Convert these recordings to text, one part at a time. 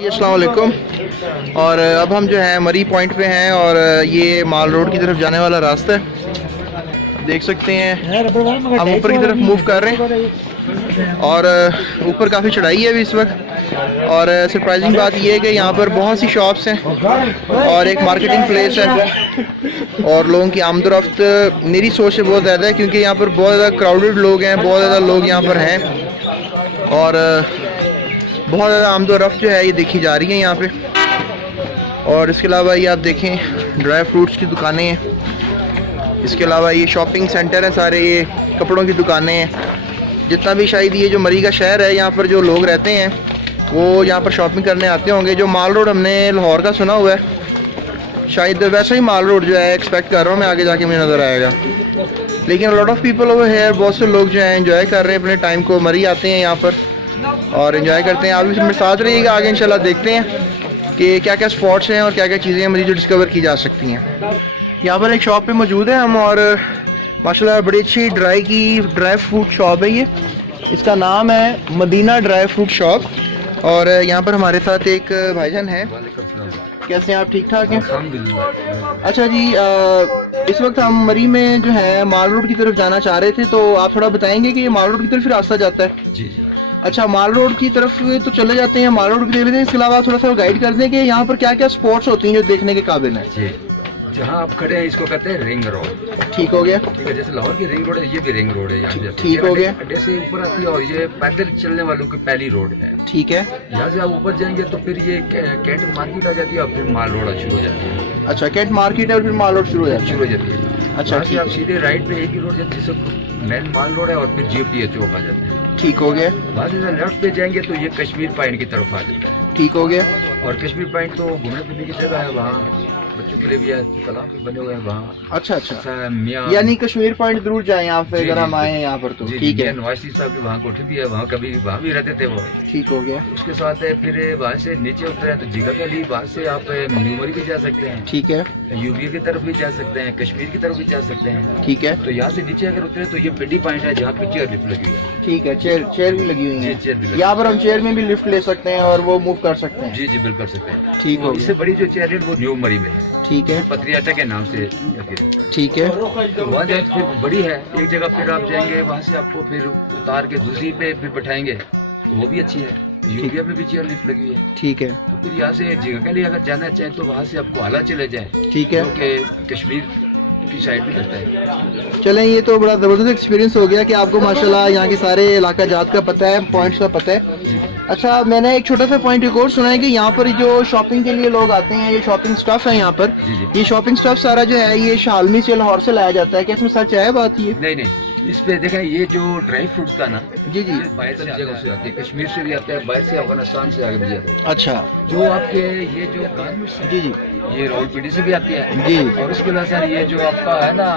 अस्सलाम वालेकुम। और अब हम जो है मरी पॉइंट पे हैं और ये माल रोड की तरफ जाने वाला रास्ता है, देख सकते हैं। हम ऊपर की तरफ मूव कर रहे हैं और ऊपर काफ़ी चढ़ाई है अभी इस वक्त। और सरप्राइजिंग बात यह है कि यहाँ पर बहुत सी शॉप्स हैं और एक मार्केटिंग प्लेस है और लोगों की आमदोरफ्त मेरी सोच से बहुत ज़्यादा है, क्योंकि यहाँ पर बहुत ज़्यादा क्राउडेड लोग हैं, बहुत ज़्यादा लोग यहाँ पर हैं और बहुत ज़्यादा आमदोरफ्त जो है ये देखी जा रही है यहाँ पे। और इसके अलावा ये आप देखें ड्राई फ्रूट्स की दुकानें हैं, इसके अलावा ये शॉपिंग सेंटर है सारे, ये कपड़ों की दुकानें हैं। जितना भी शायद ये जो मरी का शहर है यहाँ पर जो लोग रहते हैं वो यहाँ पर शॉपिंग करने आते होंगे। जो माल रोड हमने लाहौर का सुना हुआ है, शायद वैसा ही माल रोड जो है एक्सपेक्ट कर रहा हूँ मैं, आगे जाके मुझे नज़र आएगा। लेकिन lot of people over here, बहुत से लोग जो हैं एंजॉय कर रहे हैं अपने टाइम को, मरी आते हैं यहाँ पर और एंजॉय करते हैं। आप भी मेरे साथ रहिएगा, आगे इंशाल्लाह देखते हैं कि क्या क्या स्पॉट्स हैं और क्या क्या चीज़ें हैं मुझे जो डिस्कवर की जा सकती हैं। यहाँ पर एक शॉप पे मौजूद है हम और माशाल्लाह बड़ी अच्छी ड्राई फ्रूट शॉप है ये। इसका नाम है मदीना ड्राई फ्रूट शॉप। और यहाँ पर हमारे साथ एक भाईजान है। कैसे हैं आप, ठीक ठाक हैं? अच्छा जी, इस वक्त हम मरी में जो है माल रोड की तरफ जाना चाह रहे थे, तो आप थोड़ा बताएंगे कि ये माल रोड की तरफ रास्ता जाता है? जी जी। अच्छा, माल रोड की तरफ तो चले जाते हैं, माल रोड भी देख लेते हैं। इसके अलावा थोड़ा सा गाइड कर दें कि यहाँ पर क्या क्या स्पॉट्स होती हैं जो देखने के काबिल हैं। जी, जहाँ आप खड़े हैं इसको कहते हैं रिंग रोड। ठीक हो गया। ठीक है, जैसे लाहौर की रिंग रोड है, ये भी रिंग रोड है यहाँ। ठीक हो गया। अड्डे से ऊपर आती है और ये पैदल चलने वालों की पहली रोड है। ठीक है। यहाँ से आप ऊपर जाएंगे तो फिर ये कैंट मार्केट आ जाती है और फिर माल रोड शुरू हो जाती है। अच्छा, कैंट मार्केट है और फिर माल रोड शुरू हो जाती है। अच्छा, आप सीधे राइट पे एक ही रोड जाती है, जिससे मेन माल रोड है और फिर जीपीए चौक आ जाता है। ठीक हो गया। वहाँ से लेफ्ट पे जाएंगे तो ये कश्मीर पॉइंट की तरफ आ जाता है। ठीक हो गया। और कश्मीर पॉइंट तो घूमने फिरने की जगह है, वहाँ बच्चों के लिए भी है, तालाब भी बने हुए हैं वहाँ। अच्छा अच्छा, यानी कश्मीर पॉइंट जरूर जाए यहाँ से अगर हम आए हैं यहाँ पर तो। ठीक है। नवाज शरीफ साहब की वहाँ कोठी भी है, वहाँ कभी वहाँ भी रहते थे वो। ठीक हो गया। उसके साथ है फिर वहाँ से नीचे उतरे तो जिगर वैली, वहाँ से आप न्यूमरी भी जा सकते हैं। ठीक है। यूपी की तरफ भी जा सकते हैं, कश्मीर की तरफ भी जा सकते हैं। ठीक है। तो यहाँ से नीचे अगर उतरे तो ये पिंडी पॉइंट है जहाँ पे चेयर लिफ्ट लगी हुई है। ठीक है, चेयर भी लगी हुई है यहाँ पर, हम चेयर में भी लिफ्ट ले सकते हैं और वो मूव कर सकते हैं। जी जी, बिल्कुल कर सकते हैं। ठीक हो। इससे बड़ी जो चेयर है वो न्यू मरी में है। ठीक है, पत्रियाटा के नाम से। ठीक है। तो वहाँ जाए तो फिर बड़ी है एक जगह, फिर आप जाएंगे वहाँ से आपको फिर उतार के दूसरी पे फिर बैठाएंगे, वो भी अच्छी है। यूपीए में भी चेयर लिफ्ट लगी है। ठीक है। तो फिर यहाँ से जगह के लिए अगर जाना चाहें तो वहाँ से आपको आला चले जाए। ठीक है, क्योंकि कश्मीर की साइड में लगता है। चलें, ये तो बड़ा ज़बरदस्त एक्सपीरियंस हो गया कि आपको माशाल्लाह यहाँ के सारे इलाका जात का पता है, पॉइंट्स का पता है। अच्छा, मैंने एक छोटा सा पॉइंट एक और सुना है कि यहाँ पर जो शॉपिंग के लिए लोग आते हैं, ये शॉपिंग स्टफ है यहाँ पर। ये शॉपिंग स्टफ सारा जो है ये शालमी से, लाहौर से लाया जाता है, क्या इसमें सच है बात ये? नहीं नहीं, इस पे देखें ये जो ड्राई फ्रूट्स का ना, जी जी, बाहर से जगह से आते हैं, कश्मीर से भी आते हैं, बाहर से अफगानिस्तान से आगे भी जाते हैं। अच्छा, जो आपके ये जो गारमेंट्स, जी जी, ये रावलपिंडी से भी आती है जी। और उसके बाद सर ये जो आपका है ना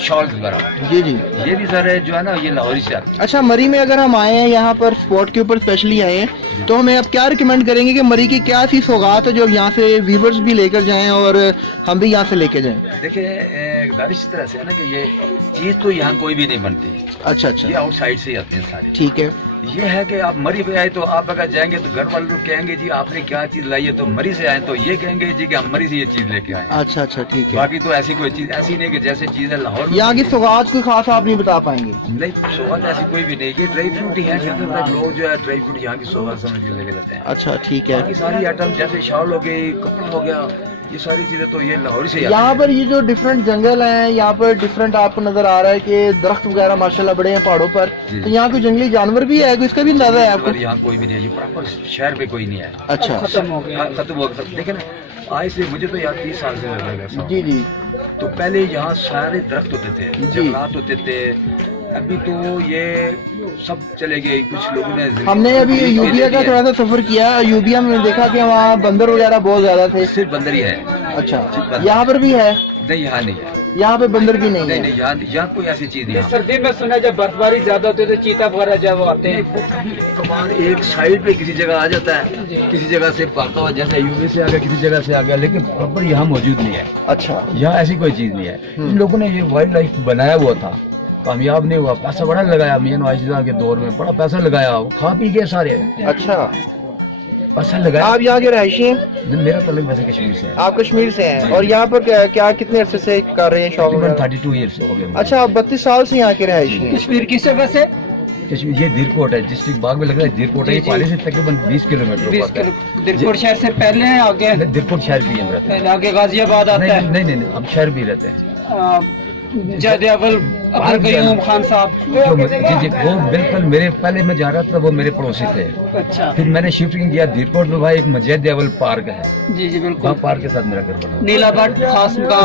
शॉल्स वगैरह, जी जी, ये भी सर जो है ना ये लाहौरी से आती है। अच्छा, मरी में अगर हम आए हैं यहाँ पर स्पॉट के ऊपर स्पेशली आए हैं, तो हमें आप क्या रिकमेंड करेंगे कि मरी की क्या सी सौगात है जो यहाँ से व्यूवर्स भी लेकर जाएं और हम भी यहाँ से लेके जाएं? देखिए बारिश इस तरह से है ना कि ये चीज तो यहाँ कोई भी नहीं बनती। अच्छा अच्छा, ये आउटसाइड से आते हैं सारे। ठीक है। ये है कि आप मरी पे आए तो आप अगर जाएंगे तो घर वाले लोग कहेंगे जी आपने क्या चीज लाई है, तो मरी से आए तो ये कहेंगे जी कि हम मरी से ये चीज लेके आए। अच्छा अच्छा, ठीक है। बाकी तो ऐसी कोई चीज ऐसी नहीं कि जैसे चीज है लाहौर यहाँ की सौगात कोई खास आप नहीं बता पाएंगे? नहीं, सौगात ऐसी कोई भी नहीं, ये ड्राई फ्रूट ही है, ज्यादातर लोग जो है ड्राई फ्रूट यहाँ की सौगात समझ के लेके जाते हैं। अच्छा, ठीक है। बाकी सारी आइटम जैसे शॉल हो गई, कपड़ा हो गया, ये सारी चीजें तो ये लाहौर से। यहाँ पर ये जो डिफरेंट जंगल हैं, यहाँ पर डिफरेंट आपको नजर आ रहा है कि दरख्त वगैरह माशाल्लाह बड़े हैं पहाड़ों पर, तो यहाँ कोई जंगली जानवर भी है, इसका भी अंदाजा है आपको? यहाँ कोई भी नहीं है, ये प्रॉपर शहर पे कोई नहीं है। अच्छा, खत्म हो गया, खत्म हो गया। देखिए ना, आज से मुझे तो यहाँ 30 साल से लगा। जी जी। तो पहले यहाँ सारे दरख्त होते थे, जंगलात होते थे, अभी तो ये सब चले गए। कुछ लोगों ने, हमने अभी यूबिया का थोड़ा सा सफर किया, यूबिया में देखा कि वहाँ बंदर वगैरह बहुत ज्यादा थे। सिर्फ बंदर ही है। अच्छा, यहाँ पर भी है? नहीं, यहाँ नहीं है, यहाँ पे बंदर भी नहीं है। नहीं, यहाँ कोई ऐसी चीज नहीं है। सर्दी में सुना जब बर्फबारी ज्यादा होती है तो चीता वगैरह जब आते हैं, कमान एक साइड पे किसी जगह आ जाता है, किसी जगह से भागता हुआ, जैसे यूपी से आ गया, किसी जगह से आ गया, लेकिन प्रॉपर यहाँ मौजूद नहीं है। अच्छा, यहाँ ऐसी कोई चीज नहीं है। इन लोगों ने ये वाइल्ड लाइफ बनाया हुआ था, कामयाब नहीं हुआ, पैसा बड़ा लगाया, मियां नवाज शरीफ के दौर में बड़ा पैसा लगाया, वो खा पी गए सारे। अच्छा, अच्छा लगा। आप यहाँ के रहायशी हैं? मेरा ताल्लुक वैसे कश्मीर से है। आप कश्मीर से हैं और यहाँ पर क्या कितने अरसे से कर रहे हैं शॉप? 32 ईयर्स हो गए। अच्छा, आप 32 साल से यहाँ के रहायशी हैं। कश्मीर किस जगह से? कश्मीर ये दीरकोट है, डिस्ट्रिक्ट बाग में लग रहा है दीरकोट है। ये पाले से तकरीबन 20 किलोमीटर। 20 किलोमीटर। दीरकोट शहर से पहले है आगे? दीरकोट शहर भी हम रहते हैं। आगे गाजियाबाद आता है? नहीं, हम शहर भी रहते हैं। जादियावल अब्दुल कयूम खान साहब जी वो बिल्कुल मेरे पहले मैं जा रहा था, वो मेरे पड़ोसी थे। अच्छा। फिर मैंने शिफ्टिंग किया दीरकोट में, भाई एक मजादियावल पार्क है। जी बिल्कुल। वहाँ पार्क के साथ मेरा घर बना। नीला भट्ट खास मुकाम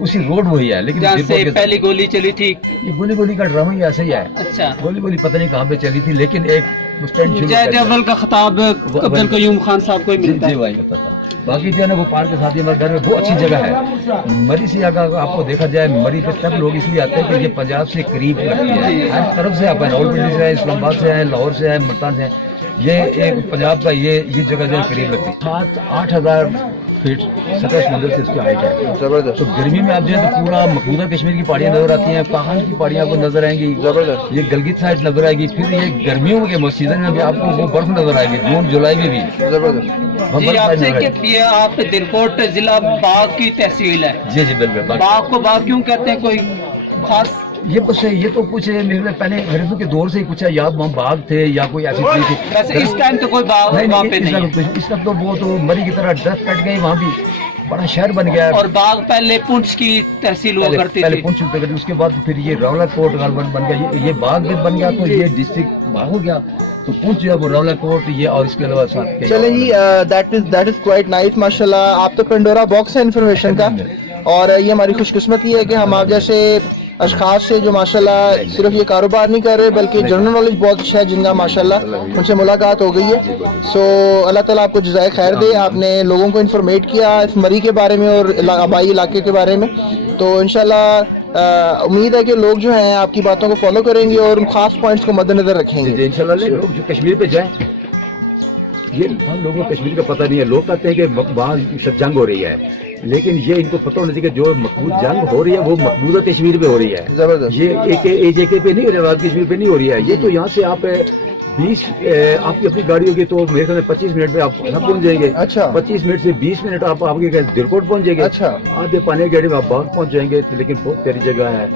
उसी रोड वही है, लेकिन जहाँ से पहली गोली चली थी। ये गोली का ड्रामा ही ऐसे ही है। अच्छा। गोली पता नहीं कहाँ पे चली थी, लेकिन एक जादियावल का खिताब अब्दुल कयूम खान साहब को ही मिलता है। वही होता था। बाकी जो है ना वो पार्क के साथ ही हमारे घर में बहुत अच्छी जगह है। मरी से अगर आपको देखा जाए, मरी पे सब लोग इसलिए आते हैं कि ये पंजाब से करीब लगती है। हर तरफ से आप रावलपिंडी से है, इस्लामाबाद से है, लाहौर से है, मुल्तान से है। ये एक पंजाब का ये जगह जो करीब लगती है। 7-8 हज़ार फीट सतह समुद्र से इसकी हाइट है। जबरदस्त। तो गर्मी में आप जो है तो पूरा मकबूजा कश्मीर की पहाड़ियाँ नजर आती हैं, पहाड़ की पहाड़ियाँ आपको नजर आएंगी। जबरदस्त। ये गलगित साइड नजर आएगी। फिर ये गर्मियों के सीजन में भी आपको वो बर्फ नजर आएगी, जून जुलाई में भी। जबरदस्त। जी आपसे कि ये आप दीरकोट जिला बाग की तहसील है। जी बिल्कुल। बाग को बाग क्यों कहते हैं, कोई खास? ये तो कुछ मेरे पहले अंग्रेजों के दौर से ही कुछ है, या वहाँ बाग थे या कोई ऐसी चीज थी। वैसे इस टाइम तो कोई बाग वहाँ पे नहीं है। इस वक्त तो वो तो मरी की तरह दस्त कट गई, वहाँ भी बड़ा शहर बन गया। और बाग पहले पुंछ की तहसील हुआ करती पहले थी। पुंछ होते करती, उसके बाद फिर ये रावलाकोट बन गया। ये बाग बन गया तो ये डिस्ट्रिक्ट बाग हो गया। तो पुंछ जो है वो रावलाकोट ये, और इसके अलावा साथ। चलें जी, दैट इज क्वाइट नाइस माशाल्लाह। आप तो पेंडोरा बॉक्स है इन्फॉर्मेशन का, और ये हमारी खुशकिस्मती है कि हम आप जैसे अशखास से जो माशाल्लाह सिर्फ ये कारोबार नहीं कर रहे बल्कि जनरल नॉलेज बहुत अच्छा है, जिनका माशाल्लाह उनसे मुलाकात हो गई है। सो अल्लाह ताला आपको जज़ाए खैर दे। आपने लोगों को इन्फॉर्मेट किया इस मरी के बारे में और आबाई इलाके के बारे में। तो इंशाल्लाह उम्मीद है कि लोग जो हैं आपकी बातों को फॉलो करेंगे और उन खास पॉइंट्स को मद्देनजर रखेंगे। इंशाल्लाह लोग जो कश्मीर पे जाएं, ये हम लोगों को कश्मीर का पता नहीं है। लोग कहते हैं कि वहाँ जंग हो रही है, लेकिन ये इनको पता होना चाहिए कि जो मकबूज जंग हो रही है वो मकबूजा कश्मीर पे हो रही है। जबरदस्त। ये एक जगह पे नहीं हो रही, कश्मीर पे नहीं हो रही है। ये तो यहाँ से आप 20 आपकी अपनी गाड़ी होगी तो मेरे ख्याल में 25 मिनट में आप पहुंच जाएंगे। अच्छा। 25 मिनट से 20 मिनट आप आपके दीरकोट पहुंच जाएंगे। अच्छा। आधे पानी गाड़ी में आप बाग पहुंच जाएंगे। लेकिन बहुत प्यारी जगह है,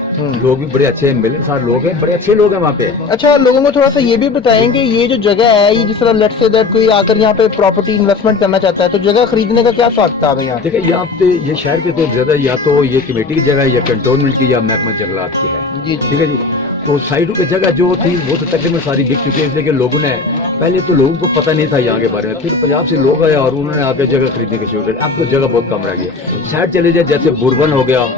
लोग भी बड़े अच्छे हैं, मिलनसार लोग हैं, बड़े अच्छे लोग हैं वहाँ पे। अच्छा, लोगों को थोड़ा सा ये भी बताएंगे ये जो जगह है, ये जिस तरह लेट्स से दैट कोई आकर यहाँ पे प्रॉपर्टी इन्वेस्टमेंट करना चाहता है तो जगह खरीदने का क्या हिसाब है यहाँ? देखिए यहाँ पे ये शहर पे तो ज्यादा या तो ये कमेटी की जगह है या कंटोनमेंट की या महकमा जंगलात की है। जी ठीक है जी। तो साइडों की जगह जो थी वो तो तकरीबन सारी बिक चुकी है, इसलिए कि लोगों ने पहले तो लोगों को पता नहीं था यहाँ के बारे में। फिर पंजाब से लोग आए और उन्होंने आकर जगह खरीदने की शुरू कर। अब तो जगह बहुत कम रह गई है। साइड चले जाए जैसे बुरबन हो गया,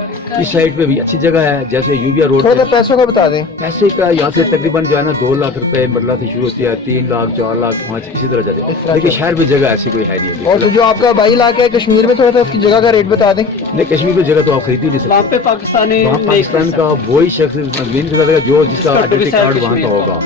इस साइड पे भी अच्छी जगह है, जैसे यूबिया रोड। थोड़ा पैसों का बता दें। पैसे का यहाँ से तकरीबन जो है ना 2 लाख रुपए मरला से शुरू होती है, 3 लाख 4 लाख 5 इसी तरह जाते हैं। लेकिन शहर में जगह ऐसी कोई है नहीं। और तो जो आपका भाई इलाका है कश्मीर में, थोड़ा सा उसकी जगह का रेट बता दें। नहीं, कश्मीर में जगह तो आप खरीद ही नहीं सकते। वहाँ पे पाकिस्तानी पाकिस्तान का वही शख्स जो जिसका आइडेंटिटी कार्ड वहाँ का होगा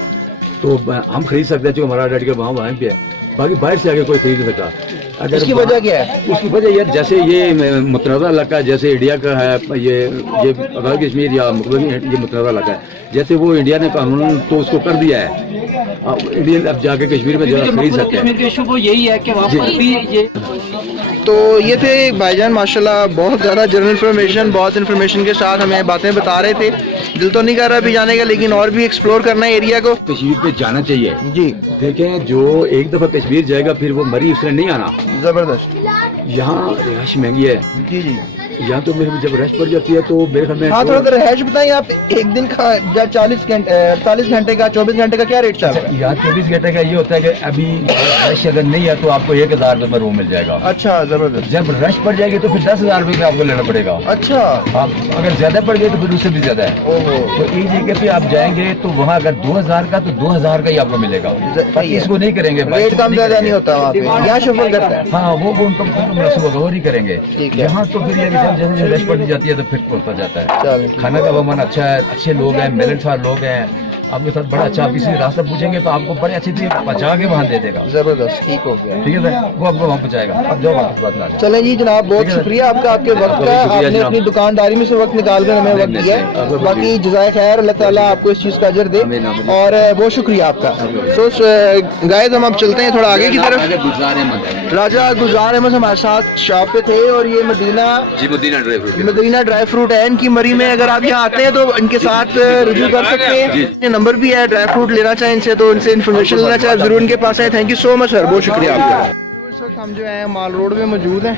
तो हम खरीद सकते हैं, जो हमारा आइडेंटिटी कार्ड वहाँ पे है। बाकी बाहर से आगे कोई खरीद नहीं सकता। अगर इसकी वजह क्या है? उसकी वजह यार जैसे ये मुतनज़ा इलाका जैसे इंडिया का है, ये आज़ाद कश्मीर या ये मुतनज़ा इलाका है। जैसे वो इंडिया ने कानून तो उसको कर दिया है, अब इंडियन अब जाके कश्मीर में जगह खरीद सकते हैं। कश्मीर का इशू वो यही है कि वहाँ पर भी ये। तो ये थे भाईजान माशाल्लाह, बहुत ज़्यादा जनरल इन्फॉर्मेशन, बहुत इन्फॉर्मेशन के साथ हमें बातें बता रहे थे। दिल तो नहीं कर रहा अभी जाने का, लेकिन और भी एक्सप्लोर करना है एरिया को। कश्मीर पे जाना चाहिए जी। देखें, जो एक दफ़ा कश्मीर जाएगा फिर वो मरी उसने नहीं आना। जबरदस्त। यहाँ रिहाइश महंगी है। जी जी। यहाँ तो मेरे जब रश पड़ जाती है तो मेरे ख्याल में। हाँ, थोड़ा सा रहायश बताइए आप। एक दिन का 40 घंटे 48 घंटे का 24 घंटे का क्या रेट चल रहा है? यहाँ 24 घंटे का ये होता है कि अभी रश अगर नहीं है तो आपको 1000 रुपये में रूम मिल जाएगा। अच्छा, जबरदस्त। जब रश पड़ जाएगी तो फिर 10,000 रुपये का आपको लेना पड़ेगा। अच्छा। आप अगर ज्यादा पड़ गए तो फिर उससे भी ज्यादा है। ओहो। तो एक जगह पे आप जाएंगे तो वहाँ अगर 2000 का तो 2000 का ही आपको मिलेगा। इसको नहीं करेंगे, रेट कम ज्यादा नहीं होता वहाँ पे, यहाँ शफल करता है। हाँ, वो उनको गौर ही करेंगे। यहाँ तो फिर जैसे रश पड़ जाती है तो फिर पड़ता जाता है। खाना का मन अच्छा है, अच्छे लोग हैं, मिलनसार लोग हैं, आपके साथ बड़ा अच्छा, आप किसी रास्ता पूछेंगे तो आपको बड़े अच्छी चीज पहुँचा के वहाँ दे देगा। जबरदस्त, ठीक हो गया। ठीक है सर, वो आपको वहाँ पहुँचाएगा। अब जाओ वापस बात ना। चलें जी जनाब, बहुत शुक्रिया आपका, आपके वक्त का, आपने अपनी दुकानदारी में से वक्त निकाल कर हमें वक्त दिया है। बाकी जज़ाए खैर, अल्लाह ताला आपको इस चीज़ का अजर दे, और बहुत शुक्रिया आपका। सो गाइस हम अब चलते हैं थोड़ा आगे की तरफ। राजा गुलजार अहमद हमारे साथ शॉप पे थे, और ये मदीना ड्राई फ्रूट है इनकी मरी में। अगर आप यहाँ आते हैं तो इनके साथ रिव्यू कर सकते हैं, नंबर भी है, ड्राई फ्रूट लेना चाहें इनसे तो इनसे इन्फॉर्मेशन लेना चाहें जरूर इनके पास है। Thank you so much sir, बहुत शुक्रिया आपका। इस वक्त हम जो है माल रोड में मौजूद हैं,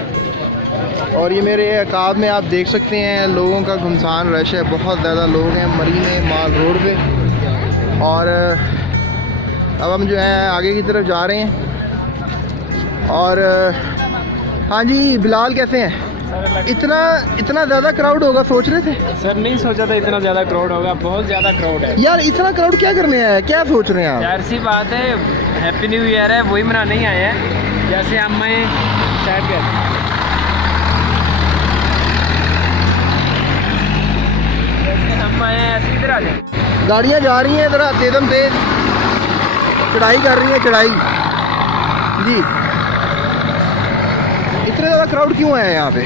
और ये मेरे अकाब में आप देख सकते हैं लोगों का घुमसान रश है, बहुत ज़्यादा लोग हैं मरी में माल रोड पे। और अब हम जो है आगे की तरफ जा रहे हैं। और हाँ जी बिलाल, कैसे हैं? इतना ज़्यादा क्राउड होगा सोच रहे थे? सर नहीं सोचा था इतना ज़्यादा क्राउड होगा, बहुत ज़्यादा क्राउड है यार। इतना क्राउड क्या करने आया है, क्या सोच रहे हैं आप? यार सी बात है, हैप्पी न्यू ईयर है, वही मनाने ही आए हैं। जैसे हम मैं शायद जैसे हम आए ऐसे इधर आ जाए। गाड़ियाँ जा रही हैं ज़रा तेज़म तेज़, चढ़ाई कर रही है चढ़ाई जी। इतने ज़्यादा क्राउड क्यों है यहाँ पे?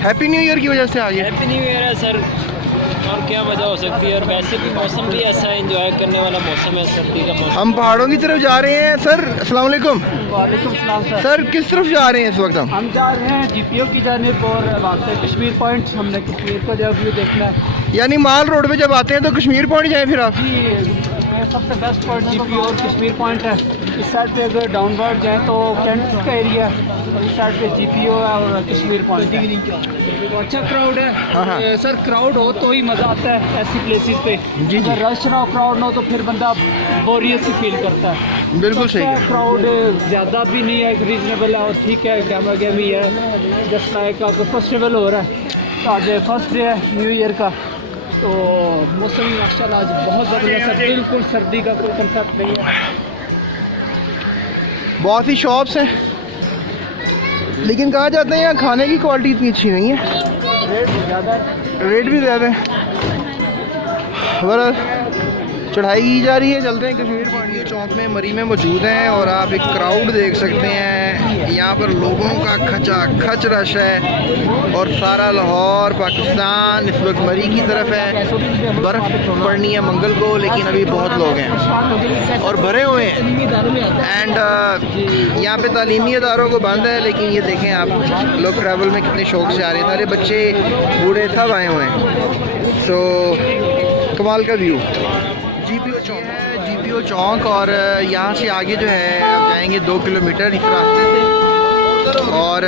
हैप्पी न्यू ईयर की वजह से आ गए? हैप्पी न्यू ईयर है सर, और क्या वजह हो सकती है। और वैसे भी मौसम भी ऐसा है, एंजॉय करने वाला मौसम है, सर्दी का मौसम। हम पहाड़ों की तरफ जा रहे हैं सर। अस्सलाम वालेकुम। वालेकुम सलाम सर। सर किस तरफ जा रहे हैं इस वक्त? हम जा रहे हैं GPO की जानिब, और वहाँ से कश्मीर पॉइंट, हमने कश्मीर का जो व्यू देखना है। यानी माल रोड पे जब आते हैं तो कश्मीर पॉइंट जाएं फिर आप? जी सबसे बेस्ट पॉइंट GPO और कश्मीर पॉइंट है। इस साइड पे अगर डाउनवर्ड जाए तो कैंट का एरिया है, और इस साइड पे GPO है और कश्मीर पॉइंट है। तो अच्छा क्राउड है सर, क्राउड हो तो ही मज़ा आता है ऐसी प्लेसेस पे। जी जी, अगर रश ना हो, क्राउड ना हो तो फिर बंदा बोरियत से फील करता है। बिल्कुल सही है। क्राउड ज़्यादा भी नहीं है, रीजनेबल है, और ठीक है, कैमरा गेम ही है। जस्ट लाइक आपका फेस्टिवल हो रहा है, तो आज फर्स्ट डे है न्यू ईयर का, तो मौसम माशाल्लाह आज बहुत ज़बरदस्त है, बिल्कुल सर्दी का कोई कंसेप्ट नहीं है। बहुत ही शॉप्स हैं, लेकिन कहा जाता है यहाँ खाने की क्वालिटी इतनी अच्छी नहीं है, रेट भी ज़्यादा है। बहरहाल चढ़ाई की जा रही है, चलते हैं कश्मीर पॉइंट चौक में मरी में मौजूद हैं, और आप एक क्राउड देख सकते हैं यहाँ पर, लोगों का खचा खच रश है। और सारा लाहौर पाकिस्तान इस वक्त मरी की तरफ है। बर्फ़ पड़नी है मंगल को, लेकिन अभी बहुत लोग हैं और भरे हुए हैं। एंड यहाँ पे तालीमी इदारों को बंद है, लेकिन ये देखें आप लोग ट्रैवल में कितने शौक से आ रहे हैं, सारे बच्चे बूढ़े सब आए हुए हैं। सो कमाल का व्यू। GPO चौक है, GPO चौक, और यहाँ से आगे जो है आप जाएंगे 2 किलोमीटर इस रास्ते से। और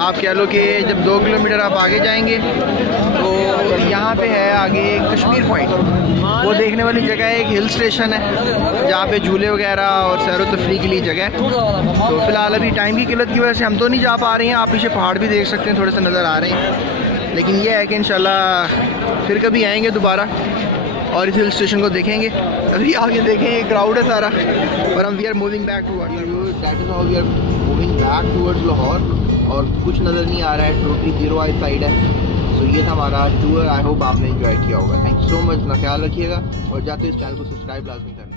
आप कह लो कि जब 2 किलोमीटर आप आगे जाएंगे तो यहाँ पे है आगे कश्मीर पॉइंट, वो देखने वाली जगह है। एक हिल स्टेशन है जहाँ पे झूले वगैरह और सैर व तफरीह के लिए जगह है। तो फ़िलहाल अभी टाइम की किल्लत की वजह से हम तो नहीं जा पा रहे हैं। आप पीछे पहाड़ भी देख सकते हैं, थोड़े से नज़र आ रहे हैं, लेकिन ये है कि इंशाल्लाह फिर कभी आएंगे दोबारा और इस हिल स्टेशन को देखेंगे। अभी आगे देखें ये क्राउड है सारा, और हम we are moving back towards, that is how we are moving back towards Lahore, और कुछ नज़र नहीं आ रहा है, टोटली जीरो आई साइड है। तो ये था हमारा टूर, आई होप आपने एंजॉय किया होगा। थैंक यू सो मच, अपना ख्याल रखिएगा, और जाते इस चैनल को सब्सक्राइब लाजमी करना।